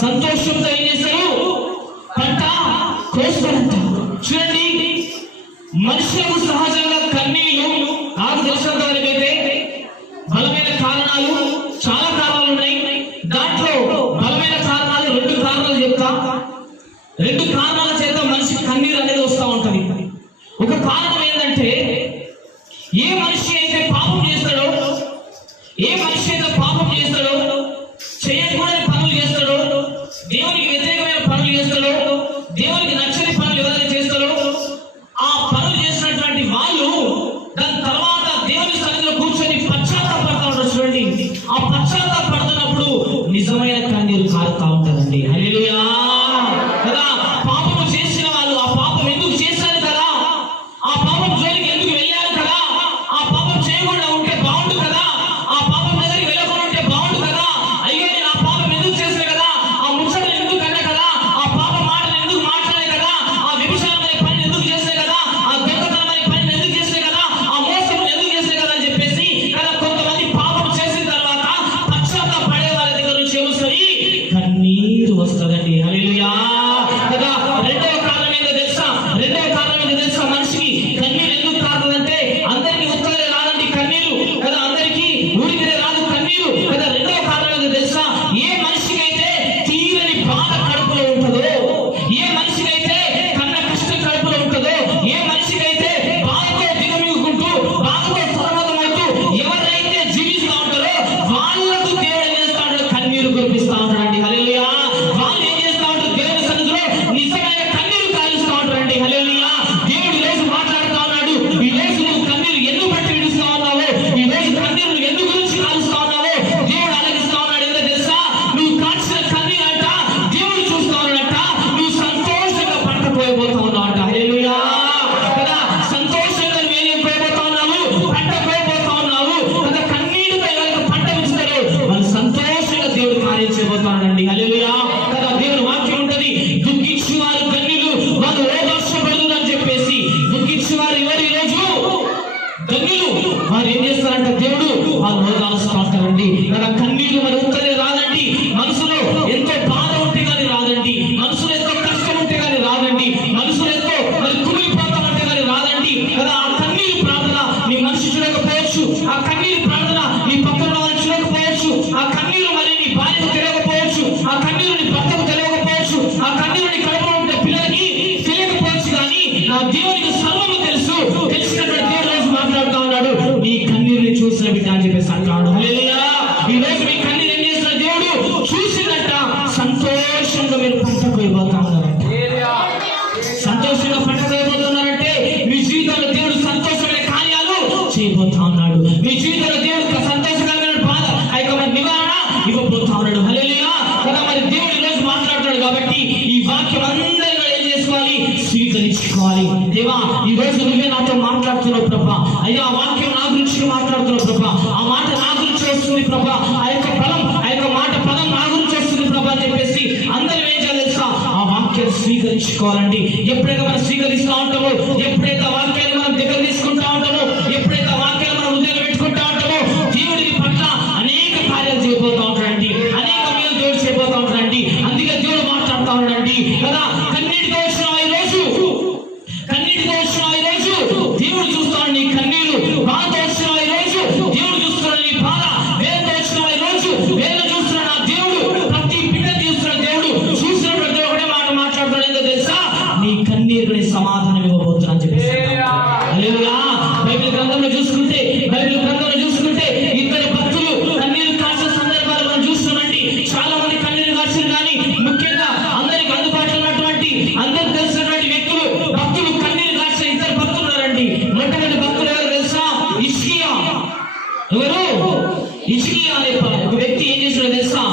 సంతోషంతో ఏం చేస్తారు? పంట కోస్తారంట. చూడండి, మనుషులకు సహజంగా కన్నీళ్లు నాకు తెలిసినంత వరకైతే బలమైన కారణాలు చాలా కారణాలు ఉన్నాయి. దాంట్లో బలమైన కారణాలు 2 కారణాలు చెప్తా. 2 కారణాల చేత మనిషికి కన్నీరు అనేది వస్తూ ఉంటది. ఒక కారణం ఏంటంటే, ఏ మనిషి అయితే పాపం చేస్తాడో, చేయకూడని పనులు చేస్తాడో, దేవునికి వ్యతిరేకమైన పనులు చేస్తాడో, దేవునికి నచ్చని పనులు ఎవరైనా చేస్తాడో, ఆ పనులు చేసినటువంటి వాళ్ళు దాని తర్వాత దేవుని సన్నిధిలో కూర్చొని పశ్చాత్తాపడతా ఉంటారు. చూడండి, ఆ పశ్చాత్తాపడుతున్నప్పుడు నిజమైన కన్నీరు కారుతా ఉంటుందండి. హల్లెలూయా కదా. పాపము చేసిన వాళ్ళు ఆ పాపం ఎందుకు చేశారు కదా, ఆ పాపం జోలికి ఎందుకు వెళ్ళారు కదా, ఆ పాపం చేయకుండా ఉంటే బాగుండు కదా, ఆ పాపం దగ్గరికి వెళ్ళకుండా ఉంటే బాగుండు కదా, అయ్యో నేను ఆ పాపం ఎందుకు చేశాను కదా, ఆ ముచ్చటలు ఎందుకు కన్నా కదా, ఆ పాప మాటలు ఎందుకు మాట్లాడే కదా, ఆ విభూషణమైన పని ఎందుకు చేసే కదా, ఆ దొంగతనమైన పని ఎందుకు చేసే కదా, ఆ మోసం ఎందుకు చేసే కదా అని చెప్పేసి కదా కొంతమంది పాపం చేసిన తర్వాత పశ్చాత్తాపడే వాళ్ళ దగ్గర నుంచి ఏమొస్తుంది? కన్నీరు వస్తుందండి. హల్లెలూయా కదా. రెండవ కారణం ఏంటో తెలుసా? మనిషికి కన్నీరు ఎందుకు కారణంటే, అందరికీ ఉత్తరే రాదండి కన్నీరు కదా, అందరికీ ఊరికినే రాదు కన్నీరు కదా. రెండవ కారణం ఏంటో తెలుసా? ఏ మనిషికైతే తీరని బాధ కడుపులో ఉంటుందో, ఏ మనిషికైతే కన్న కష్టం కడుపులో ఉంటుందో, ఏ మనిషికైతే బాధతో దిగమిగుకుంటూ బాధతో సర్వతమవుతూ ఎవరైతే జీవిస్తూ ఉంటారో వాళ్ళకు దేవుడు ఏం చేస్తా ఉంటాడు? కన్నీరు కురిపిస్తా ఉంటాడండి. హల్లెలూయా. వాళ్ళు ఏం చేస్తా ఉంటారు? దేవుని సన్నిధిలో నిజమైన కన్నీరు కారుస్తూ ఉంటారండి. హల్లెలూయా. దేవుడు ఈ రోజు మాట్లాడుతా ఉన్నాడు. ఈ రోజు నువ్వు కన్నీరు ఎందుకు బట్టి విడుస్తా ఉన్నావో, ఈ రోజు కన్నీరు ఎందుకు గురించి కాలుస్తా ఉన్నావో దేవుడు అలగిస్తా ఉన్నాడు. ఏంటో తెలుసా? నువ్వు కాల్చిన కన్నీరు అంట దేవుడు చూస్తా ఉన్నాడంట. నువ్వు సంతోషంగా పంట కోయబోతా ఉన్నావు అంట. హల్లెలూయా కదా. సంతోషంగా నువ్వేం కోయబోతా ఉన్నావు? పంట కోయబోతా ఉన్నావు కదా. కన్నీరుతో ఎవరికి పంట ఇస్తారో వాళ్ళు సంతోషంగా దేవుడు కార్యం చేయబోతున్నాడండి. హల్లెలూయా కదా. దేవుని వాక్యం ఉంటది, దుఃఖించు వారు కన్నీరు వాళ్ళు ఓదార్చబడదు అని చెప్పేసి. దుఃఖించు వారు ఎవరు? ఈ రోజు కన్నీరు వారు ఏం చేస్తారంట? దేవుడు వాళ్ళు ఓదార్చుతూ ఉంటారండి కదా. కన్నీరు మరి ఉత్తరే రాదండి. మనసులో ఎంతో బాధ ఉంటే కానీ రాదండి, మనసులో ఎంతో కష్టం ఉంటే కానీ రాదండి, మనసులో ఎంతో మరి కుమిలిపోతామంటే కానీ రాదండి కదా. ఆ కన్నీరు ప్రార్థన నీ మనిషి చూడకపోవచ్చు, ఆ కన్నీరు ప్రార్థన నీ పక్కన వాళ్ళని చూడకపోవచ్చు, ఆ కన్నీరు మరి నీ భార్యకు తెలియకపోవచ్చు, ఆ కన్నీరు నీ భర్తకు తెలియకపోవచ్చు, ఆ కన్నీరు నీ కడుపులో ఉంటే పిల్లలకి తెలియకపోవచ్చు, కానీ నా దేవునికి సర్వము తెలుసు. తెలిసినటువంటి దేవుడు రోజు మాట్లాడుతూ ఉన్నాడు, నీ కన్నీరుని చూసిన బిడ్డ అని చెప్పేసి అంటాడు. హల్లెలూయా. ఈ రోజు మీ కన్నీరు ఏం చేసిన దేవుడు చూసినట్ట సంతోషంగా మీరు పంట కోయబోతా ఉన్నారంటే, సంతోషంగా పంట కోయబోతున్నారంటే మీ జీవితంలో దేవుడు సంతోషమైన కార్యాలు చేయబోతా ఉన్నాడు. మీ జీవితంలో దేవుడు సంతోషకరమైన బాధ మరి నివారణ ఇవ్వబోతా ఉన్నాడు. హల్లెలూయా కదా. మరి దేవుడు ఈ రోజు మాట్లాడుతున్నాడు కాబట్టి ఈ వాక్యం అందరిలో ఏం చేసుకోవాలి? స్వీకరించుకోవాలి. దేవా, ఈ రోజు నువ్వే నాతో మాట్లాడుతున్నావు ప్రభా. అయ్యా, ఆ వాక్యం నా గురించి మాట్లాడుతున్నావు ప్రభా. ఆ మాట నా గురించి వస్తుంది ప్రభా. ఆ యొక్క ఫలం, ఆ యొక్క మాట పదం నా గురించి వస్తుంది ప్రభా అని చెప్పేసి అందరూ ఏం చేయాలి తెలుసా? ఆ వాక్యాన్ని స్వీకరించుకోవాలండి. ఎప్పుడైతే మనం స్వీకరిస్తూ ఉంటామో, ఎప్పుడైతే ఆ వాక్యాన్ని మనం దగ్గర తీసుకుంటా ఉంటామో, ఎప్పుడైతే ఆ వాక్యాన్ని మనం హృదయం పెట్టుకుంటా ఉంటామో, దేవుడికి పట్ల అనేక కార్యాలు చేయబోతా ఉంటాడండి, అనేక మేలు దేవుడు చేయబోతా ఉంటాడండి. అందుకే దేవుడు మాట్లాడుతూ ఉన్నాడండి కదా. కన్నీటితో వచ్చిన ఈ రోజు దేవుడు చూస్తాడు నీ కన్నీరు. బాధతో వచ్చిన ఈ రోజు దేవుడు చూస్తున్నాడు నీ బాధ. వేదతో వచ్చిన ఈ రోజు వేదన చూస్తున్నాడు నా దేవుడు. ప్రతి బిడ్డ చూస్తున్నాడు దేవుడు. చూసినటువంటి దేవుడు ఒకటే మాట మాట్లాడుతున్నాడు. ఏంటో తెలుసా? నీ కన్నీరుని సమాధానం ఇవ్వబోతున్నా అని చెప్పేసి. హల్లెలూయా. బైబిల్ గ్రంథంలో చూసుకుంటే ఇద్దరు భక్తులు కన్నీరు కాల్చిన సందర్భాలు మనం చూస్తున్నామండి. చాలా మంది కన్నీరు కాల్చారు, కానీ ముఖ్యంగా అందరికి అందుబాటులో ఉన్నటువంటి అందరికి తెలిసినటువంటి వ్యక్తులు భక్తులు కన్నీరు కాల్చిన ఇద్దరు భక్తులు ఉన్నారండి. మొట్టమొదటి భక్తులు ఎవరు తెలుసా? హిజ్కియా. ఎవరు? హిజ్కియా అనే ఒక వ్యక్తి ఏం చేశాడో తెలుసా?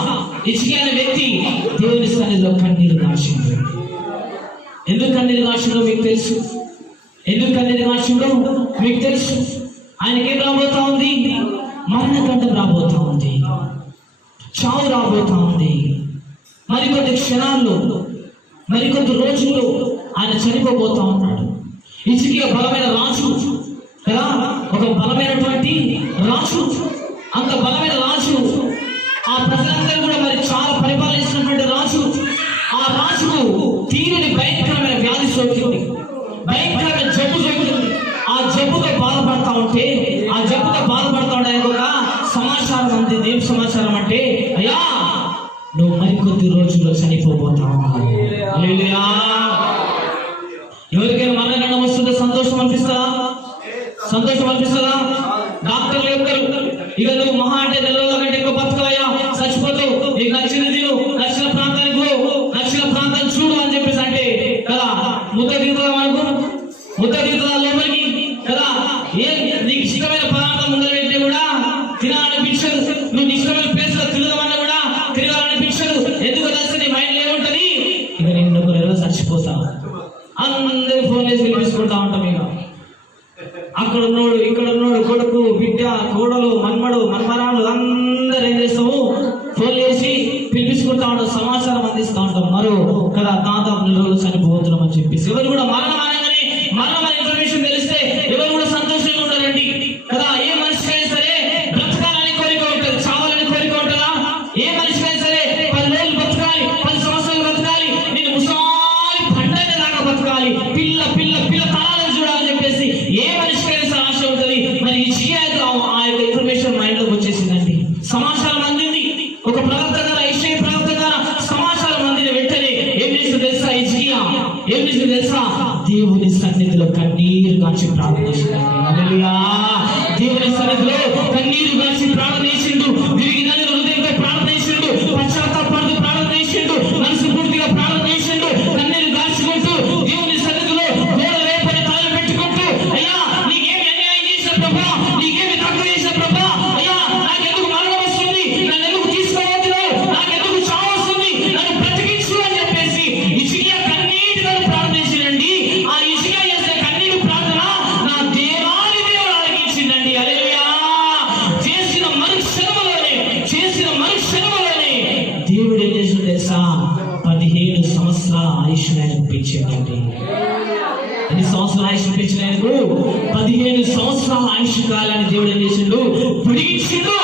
హిజ్కియా అనే వ్యక్తి దేవుని సన్నిధిలో కన్నీరు కాల్చిండు. ఎందుకు కన్నీరు కాల్చిండో మీకు తెలుసు. ఎందుకు కన్నీరు కాల్చిండో మీకు తెలుసు. ఆయనకేం రాబోతా ఉంది? మరణగండం రాబోతా ఉంది, చావు రాబోతా ఉంది. మరికొద్ది క్షణాల్లో, మరికొద్ది రోజుల్లో ఆయన చనిపోబోతా ఉన్నాడు. హిజ్కియా బలమైన రాజు కదా, ఒక బలమైనటువంటి రాజు. సంతోషం అనిపిస్తుందా? డాక్టర్లు చెప్తారు, ఇక నువ్వు మహా అంటే 4 రోజుల కంటే ఎక్కువ బతకవయ్యా, చచ్చిపోతావు, నీకు నచ్చింది తిను, నచ్చిన ప్రాంతానికి పో, నచ్చిన ప్రాంతాన్ని చూడు అని చెప్పేసి అంటే కదా ముద్ద దిగుతుందా మనకు? ముద్ద దిగుతుందా లోపలికి కదా? నీకు ఇష్టమైన పదార్థం ముందర పెడితే కూడా తినాలనిపించదు, నువ్వు ఇష్టమైన ప్లేస్ లో తిరగమన్నా కూడా తిరగాలనిపించదు. ఎందుకు తెలిసి నీ మైండ్ ఏముంటది? ఇక నేను ఒక రోజు చచ్చిపోతా, అందరికి ఫోన్ చేసి పిలిపించుకుంటా ఉంటాం. ఇక అక్కడ ఉన్నోడు, ఇక్కడ ఉన్నోడు, కొడుకు, బిడ్డ, కోడలు, మన్మడు, మన్మరాలు అందరూ ఏం చేస్తాము? ఫోన్ చేసి పిలిపించుకుంటా ఉంటాం, సమాచారం అందిస్తూ ఉంటాం. మరో కదా తాత రోజులు చనిపోతున్నాం అని చెప్పేసి. ఎవరు కూడా మరణం అనగానే మరణం ఇన్ఫర్మేషన్ తెలిస్తే ఎవరు కూడా సంతోషంగా ఉండాలండి కదా. ఏ మనిషి అయినా సరే బ్రతకాలని కోరిక ఉంటుంది, చావాలని కోరిక ఉంటుందా? ఏ మనిషి అయినా సరే 10 రోజులు బతకాలి, 10 సంవత్సరాలు బతకాలి, నేను ముసాలి పండగ దాకా బతకాలి, పిల్ల పిల్ల పిల్ల తరాలను చూడాలని చెప్పేసి ఏ మనిషికైనా సరే ఆశ ఉంటుంది. మరి ఇష్యాతో ఆ యొక్క ఇన్ఫర్మేషన్ మైండ్ లోకి వచ్చేసిందండి, సమాచారం అందింది. ఒక ప్రవక్త గారు, ఇష్య ప్రవక్త గారు సమాచారం అందిన వెంటనే ఏం చేసింది తెలుసా? ఇష్యా ఏం చేసింది తెలుసా? దేవుని సన్నిధిలో కన్నీరు గార్చి ప్రార్థన చేసిందండి. హల్లెలూయా! దేవుని సన్నిధిలో కన్నీరు గార్చి ప్రార్థన చేసిండు, విరిగిన హృదయంతో ప్రార్థన చేసిండు, పశ్చాత్తాపడుతూ ప్రార్థన చేసిండు, మనసు పూర్తిగా ప్రార్థన చేసిండు, కన్నీరు గార్చుకుంటూ దేవుని సన్నిధిలో గోడ రేపని తలలు పెట్టుకుంటూ, అయ్యా నీకేమి అన్యాయం చేసిన ప్రభా, నీకేమి తక్కువ చేసిన ప్రభా, అయ్యా నాకెందుకు మరణం వస్తుంది, నన్ను ఎందుకు తీసుకోవద్దున్నావు, నాకెందుకు చావు వస్తుంది, నన్ను బ్రతికించు అని చెప్పేసి ఇసికియా కన్నీటితో ప్రార్థించిందండి. ఆ ఇసికియా చేసిన కన్నీటి ప్రార్థన నా దేవాది దేవుడు ఆలకించిందండి. హల్లెలూయా! చేసిన మరుక్షణంలోనే దేవుడు ఏం చేసిన తెలుసా? 15 సంవత్సరాల ఆయుష్ ఆయనకు పెంచాడండి. ఎన్ని సంవత్సరాల ఆయుష్ పెంచిన ఆయనకు? 15 సంవత్సరాల ఆయుష్ కాలాన్ని దేవుడు ఏం చేసిండు? పొడిగించిండు.